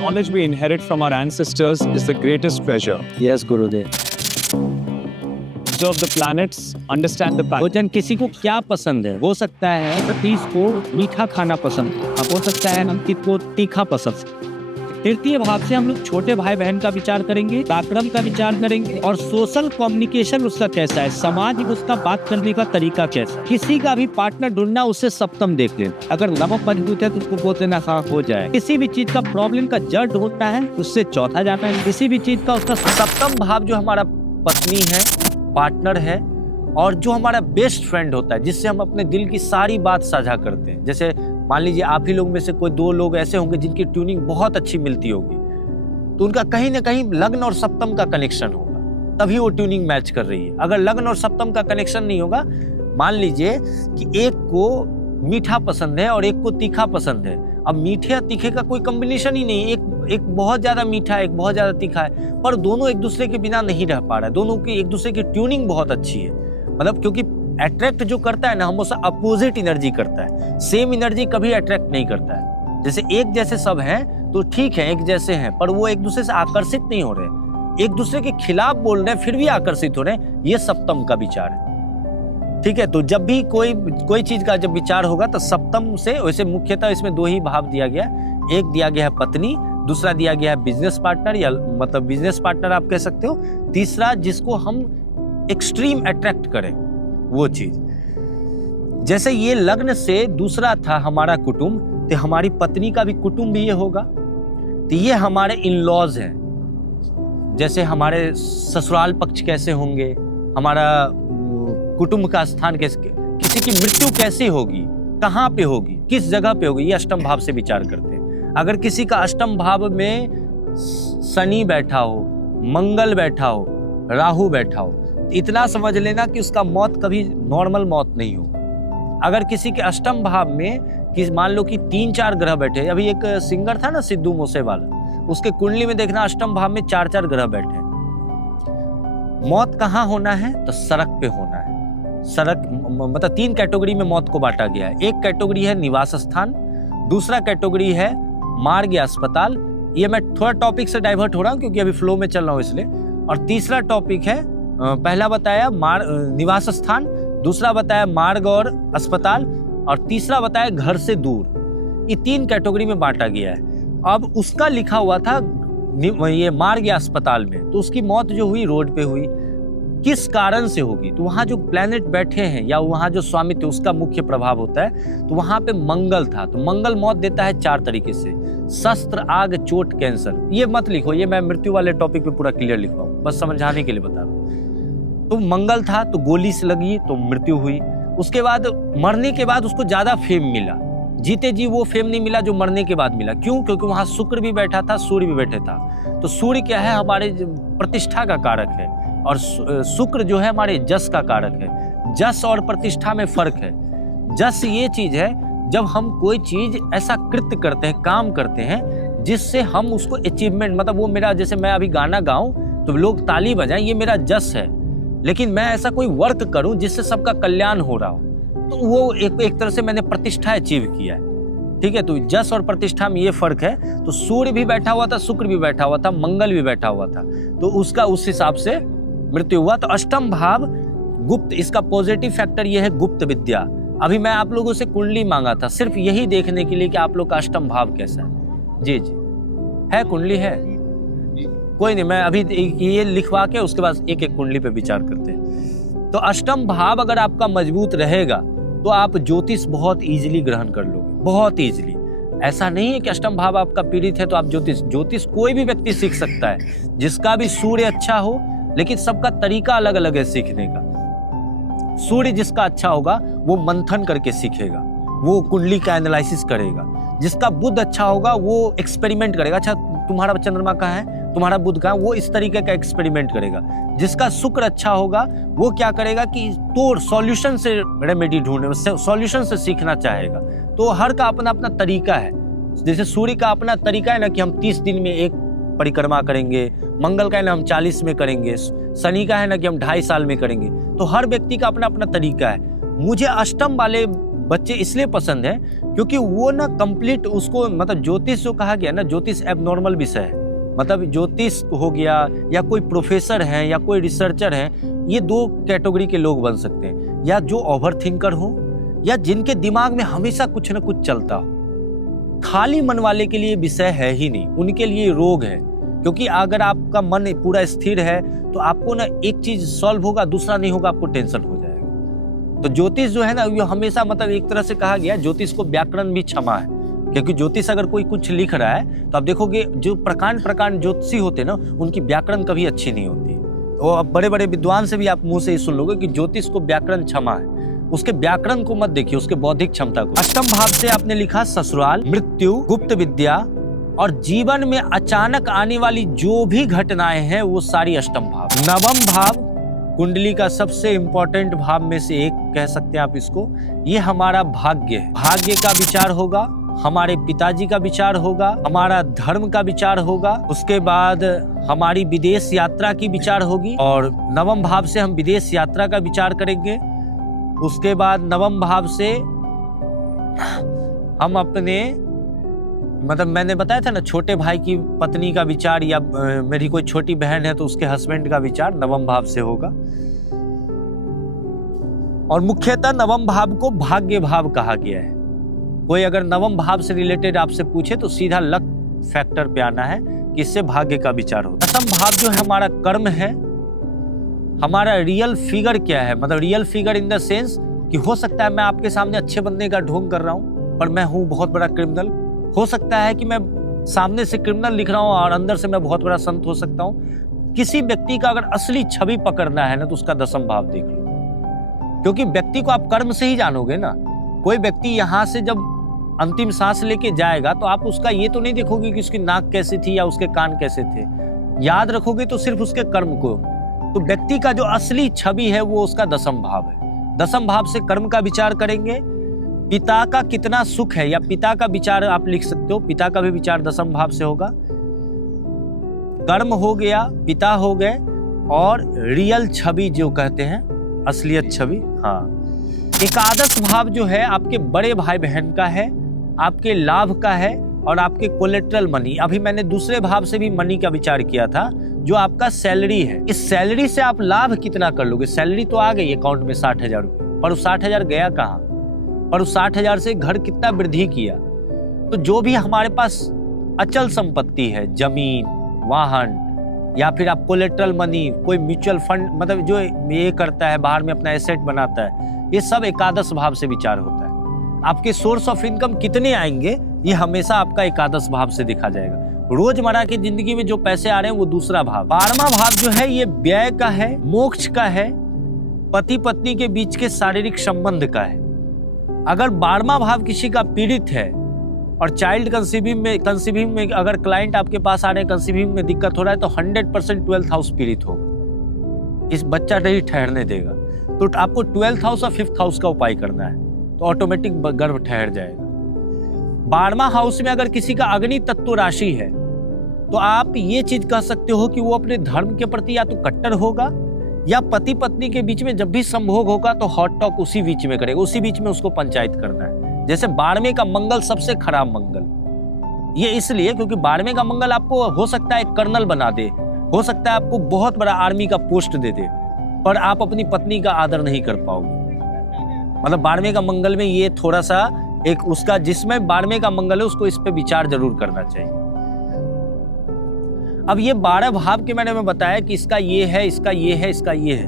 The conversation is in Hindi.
knowledge we inherit from our ancestors is the greatest treasure. Yes, Gurudev. Observe the planets, understand the patterns. भोजन किसी को क्या पसंद है? हो सकता है सतीश को मीठा खाना पसंद, अब हो सकता है अंकित को तीखा पसंद। तृतीय भाव से हम लोग छोटे भाई बहन का विचार करेंगे, पराक्रम का विचार करेंगे और सोशल कम्युनिकेशन उसका कैसा है, समाज में उसका बात करने का तरीका कैसा है। किसी का भी पार्टनर ढूंढना, उससे सप्तम देख लेना, अगर नवम मजबूत है तो उसको बोलते ना हो जाए। किसी भी चीज का प्रॉब्लम का जड़ ढूंढना है, उससे चौथा जाना है। किसी भी चीज का उसका सप्तम भाव जो हमारा पत्नी है, पार्टनर है और जो हमारा बेस्ट फ्रेंड होता है, जिससे हम अपने दिल की सारी बात साझा करते हैं। जैसे मान लीजिए आप ही लोग में से कोई दो लोग ऐसे होंगे जिनकी ट्यूनिंग बहुत अच्छी मिलती होगी, तो उनका कहीं ना कहीं लग्न और सप्तम का कनेक्शन होगा, तभी वो ट्यूनिंग मैच कर रही है। अगर लग्न और सप्तम का कनेक्शन नहीं होगा, मान लीजिए कि एक को मीठा पसंद है और एक को तीखा पसंद है, अब मीठे या तीखे का कोई कॉम्बिनेशन ही नहीं, एक बहुत ज्यादा मीठा है, एक बहुत ज्यादा तीखा है, पर दोनों एक दूसरे के बिना नहीं रह पा रहा है। दोनों की एक दूसरे की ट्यूनिंग बहुत अच्छी है, मतलब क्योंकि अट्रैक्ट जो करता है ना, हमेशा अपोजिट एनर्जी करता है, सेम एनर्जी कभी अट्रैक्ट नहीं करता है। जैसे एक जैसे सब हैं तो ठीक है, एक जैसे हैं, पर वो एक दूसरे से आकर्षित नहीं हो रहे, एक दूसरे के खिलाफ बोल रहे हैं फिर भी आकर्षित हो रहे हैं। ये सप्तम का विचार है, ठीक है। तो जब भी कोई चीज का जब विचार होगा तो सप्तम से, वैसे मुख्यतः इसमें दो ही भाव दिया गया है, एक दिया गया है पत्नी, दूसरा दिया गया है बिजनेस पार्टनर, या मतलब बिजनेस पार्टनर आप कह सकते हो, तीसरा जिसको हम एक्सट्रीम अट्रैक्ट करें वो चीज। जैसे ये लग्न से दूसरा था हमारा कुटुंब, तो हमारी पत्नी का भी कुटुंब भी ये होगा, तो ये हमारे इन लॉज हैं। जैसे हमारे ससुराल पक्ष कैसे होंगे, हमारा कुटुंब का स्थान कैसे, किसी की मृत्यु कैसे होगी, कहाँ पे होगी, किस जगह पे होगी, ये अष्टम भाव से विचार करते हैं। अगर किसी का अष्टम भाव में शनि बैठा हो, मंगल बैठा हो, राहु बैठा हो, इतना समझ लेना कि उसका मौत कभी नॉर्मल मौत नहीं होगा। अगर किसी के अष्टम भाव में मान लो कि 3-4 ग्रह बैठे, अभी एक सिंगर था ना सिद्धू मूसेवाला, उसके कुंडली में देखना अष्टम भाव में 4-4 ग्रह बैठे। मौत कहाँ होना है तो सड़क पे होना है। सड़क मतलब 3 कैटेगरी में मौत को बांटा गया है। एक कैटेगरी है निवास स्थान, दूसरा कैटेगरी है मार्ग या अस्पताल, ये मैं थोड़ा टॉपिक से डाइवर्ट हो रहा हूँ क्योंकि अभी फ्लो में चल रहा हूँ इसलिए, और तीसरा टॉपिक है, पहला बताया निवास स्थान, दूसरा बताया मार्ग और अस्पताल, और तीसरा बताया घर से दूर। ये 3 कैटेगरी में बांटा गया है। अब उसका लिखा हुआ था ये मार्ग या अस्पताल में, तो उसकी मौत जो हुई रोड पे हुई, किस कारण से होगी, तो वहां जो प्लैनेट बैठे हैं या वहां जो स्वामित्व उसका मुख्य प्रभाव होता है, तो वहां पे मंगल था। तो मंगल मौत देता है 4 तरीके से, शस्त्र, आग, चोट, कैंसर। ये मत लिखो, ये मैं मृत्यु वाले टॉपिक पे पूरा क्लियर लिखवा हूँ, बस समझाने के लिए बता रहा हूँ। तो मंगल था तो गोली से लगी तो मृत्यु हुई। उसके बाद मरने के बाद उसको ज्यादा फेम मिला, जीते जी वो फेम नहीं मिला जो मरने के बाद मिला। क्यों? क्योंकि वहां शुक्र भी बैठा था, सूर्य भी बैठे था। तो सूर्य क्या है, हमारे प्रतिष्ठा का कारक है, और शुक्र जो है हमारे जस का कारक है। जस और प्रतिष्ठा में फर्क है। जस ये चीज है जब हम कोई चीज ऐसा कृत्य करते हैं, काम करते हैं, जिससे हम उसको अचीवमेंट, मतलब वो मेरा, जैसे मैं अभी गाना गाऊं तो लोग ताली बजाएं, ये मेरा जस है। लेकिन मैं ऐसा कोई वर्क करूं जिससे सबका कल्याण हो रहा हो, तो वो एक तरह से मैंने प्रतिष्ठा अचीव किया है, ठीक है। तो जस और प्रतिष्ठा में ये फर्क है। तो सूर्य भी बैठा हुआ था, शुक्र भी बैठा हुआ था, मंगल भी बैठा हुआ था, तो उसका उस हिसाब से मृत्यु हुआ। तो अष्टम भाव गुप्त, इसका पॉजिटिव फैक्टर ये है गुप्त विद्या। अभी मैं आप लोगों से कुंडली मांगा था सिर्फ यही देखने के लिए कि आप लोग का अष्टम भाव कैसा है। जी जी है, कुंडली है, कोई नहीं, मैं अभी ये लिखवा के उसके बाद एक एक कुंडली पे विचार करते हैं। तो अष्टम भाव अगर आपका मजबूत रहेगा तो आप ज्योतिष बहुत इजीली ग्रहण कर लोगे, बहुत इजीली। ऐसा नहीं है कि अष्टम भाव आपका पीड़ित है तो आप ज्योतिष कोई भी व्यक्ति सीख सकता है, जिसका भी सूर्य अच्छा हो, लेकिन सबका तरीका अलग अलग है सीखने का। सूर्य जिसका अच्छा होगा वो मंथन करके सीखेगा, वो कुंडली का एनालिसिस करेगा। जिसका बुध अच्छा होगा वो एक्सपेरिमेंट करेगा, अच्छा तुम्हारा चंद्रमा कहाँ है, तुम्हारा बुध कहाँ, वो इस तरीके का एक्सपेरिमेंट करेगा। जिसका शुक्र अच्छा होगा वो क्या करेगा कि तो सॉल्यूशन से रेमेडी ढूंढने, सॉल्यूशन से सीखना चाहेगा। तो हर का अपना अपना तरीका है। जैसे सूर्य का अपना तरीका है ना कि हम 30 दिन में एक परिक्रमा करेंगे, मंगल का है ना हम 40 में करेंगे, शनि का है ना कि हम 2.5 साल में करेंगे। तो हर व्यक्ति का अपना अपना तरीका है। मुझे अष्टम वाले बच्चे इसलिए पसंद है क्योंकि वो ना कंप्लीट उसको मतलब ज्योतिष जो कहा गया ना, ज्योतिष एबनॉर्मल विषय है। मतलब ज्योतिष हो गया या कोई प्रोफेसर है या कोई रिसर्चर है, ये दो कैटेगरी के लोग बन सकते हैं, या जो ओवर थिंकर हो या जिनके दिमाग में हमेशा कुछ ना कुछ चलता हो। खाली मन वाले के लिए विषय है ही नहीं, उनके लिए रोग है। क्योंकि अगर आपका मन पूरा स्थिर है तो आपको ना एक चीज सॉल्व होगा, दूसरा नहीं होगा, आपको टेंशन हो जाएगा। तो ज्योतिष जो है ना, ये हमेशा मतलब एक तरह से कहा गया ज्योतिष को व्याकरण भी क्षमा है। क्योंकि ज्योतिष अगर कोई कुछ लिख रहा है तो आप देखोगे जो प्रकांड ज्योतिषी होते हैं ना, उनकी व्याकरण कभी अच्छी नहीं होती। और अब बड़े बड़े विद्वान से भी आप मुंह से ही सुन लोगे कि ज्योतिष को व्याकरण क्षमा है। उसके व्याकरण को मत देखिए, उसके बौद्धिक क्षमता को। अष्टम भाव से आपने लिखा ससुराल, मृत्यु, गुप्त विद्या और जीवन में अचानक आने वाली जो भी घटनाएं हैं वो सारी अष्टम भाव। नवम भाव कुंडली का सबसे इंपॉर्टेंट भाव में से एक कह सकते हैं आप इसको। ये हमारा भाग्य है। भाग्य का विचार होगा, हमारे पिताजी का विचार होगा, हमारा धर्म का विचार होगा, उसके बाद हमारी विदेश यात्रा की विचार होगी और नवम भाव से हम विदेश यात्रा का विचार करेंगे। उसके बाद नवम भाव से हम अपने मतलब मैंने बताया था ना, छोटे भाई की पत्नी का विचार या मेरी कोई छोटी बहन है तो उसके हस्बैंड का विचार नवम भाव से होगा। और मुख्यतः नवम भाव को भाग्य भाव कहा गया है। कोई अगर नवम भाव से रिलेटेड आपसे पूछे तो सीधा लक फैक्टर पे आना है कि इससे भाग्य का विचार होता है। दसम भाव जो है हमारा कर्म है, हमारा रियल फिगर क्या है, मतलब real figure in the sense कि हो सकता है मैं आपके सामने अच्छे बनने का ढोंग कर रहा हूं पर मैं हूं बहुत बड़ा क्रिमिनल। हो सकता है कि मैं सामने से क्रिमिनल लिख रहा हूं और अंदर से मैं बहुत बड़ा संत हो सकता हूं। किसी व्यक्ति का अगर असली छवि पकड़ना है ना तो उसका दसम भाव देख लो, क्योंकि व्यक्ति को आप कर्म से ही जानोगे ना। कोई व्यक्ति यहाँ से जब अंतिम सांस लेके जाएगा तो आप उसका ये तो नहीं देखोगे कि उसकी नाक कैसी थी या उसके कान कैसे थे, याद रखोगे तो सिर्फ उसके कर्म को। तो व्यक्ति का जो असली छवि है वो उसका दसम भाव है। दसम भाव से कर्म का विचार करेंगे। पिता का कितना सुख है या पिता का विचार आप लिख सकते हो, पिता का भी विचार दसम भाव से होगा। कर्म हो गया, पिता हो गए, और रियल छवि जो कहते हैं असलियत छवि। हाँ, एकादश भाव जो है आपके बड़े भाई बहन का है, आपके लाभ का है और आपके कोलेट्रल मनी। अभी मैंने दूसरे भाव से भी मनी का विचार किया था, जो आपका सैलरी है। इस सैलरी से आप लाभ कितना कर लोगे। सैलरी तो आ गई अकाउंट में 60,000 रुपये, पर उस 60,000 गया कहाँ, और उस 60,000 से घर कितना वृद्धि किया। तो जो भी हमारे पास अचल संपत्ति है, जमीन, वाहन, या फिर आप कोलेट्रल मनी, कोई म्यूचुअल फंड, मतलब जो ये करता है बाहर में अपना एसेट बनाता है, ये सब एकादश भाव से विचार होता है। आपके सोर्स ऑफ इनकम कितने आएंगे ये हमेशा आपका एकादश भाव से देखा जाएगा। रोजमर्रा की जिंदगी में जो पैसे आ रहे हैं वो दूसरा भाव। 12वां भाव जो है ये व्यय का है, मोक्ष का है, पति पत्नी के बीच के शारीरिक संबंध का है। अगर 12वां भाव किसी का पीड़ित है और चाइल्ड कंसीविंग में अगर क्लाइंट आपके पास आ रहे हैं, कंसीविंग में दिक्कत हो रहा है, तो 100% 12th हाउस पीड़ित होगा। इस बच्चा नहीं ठहरने देगा। तो आपको 12th हाउस और 5th हाउस का उपाय करना है, तो ऑटोमेटिक गर्भ ठहर जाएगा। 12वां हाउस में अगर किसी का अग्नि तत्व राशि है तो आप ये चीज कह सकते हो कि वो अपने धर्म के प्रति या तो कट्टर होगा, या पति पत्नी के बीच में जब भी संभोग होगा तो हॉट टॉक उसी बीच में करेगा, उसी बीच में उसको पंचायत करना है। जैसे 12वें का मंगल सबसे खराब मंगल, ये इसलिए क्योंकि 12वें का मंगल आपको हो सकता है कर्नल बना दे, हो सकता है आपको बहुत बड़ा आर्मी का पोस्ट दे दे, पर आप अपनी पत्नी का आदर नहीं कर पाओगे। मतलब 12वें का मंगल में ये थोड़ा सा एक उसका, जिसमें 12वें का मंगल है उसको इस पे विचार जरूर करना चाहिए। अब ये 12 भाव के मैंने बताया कि इसका ये है, इसका ये है, इसका ये है।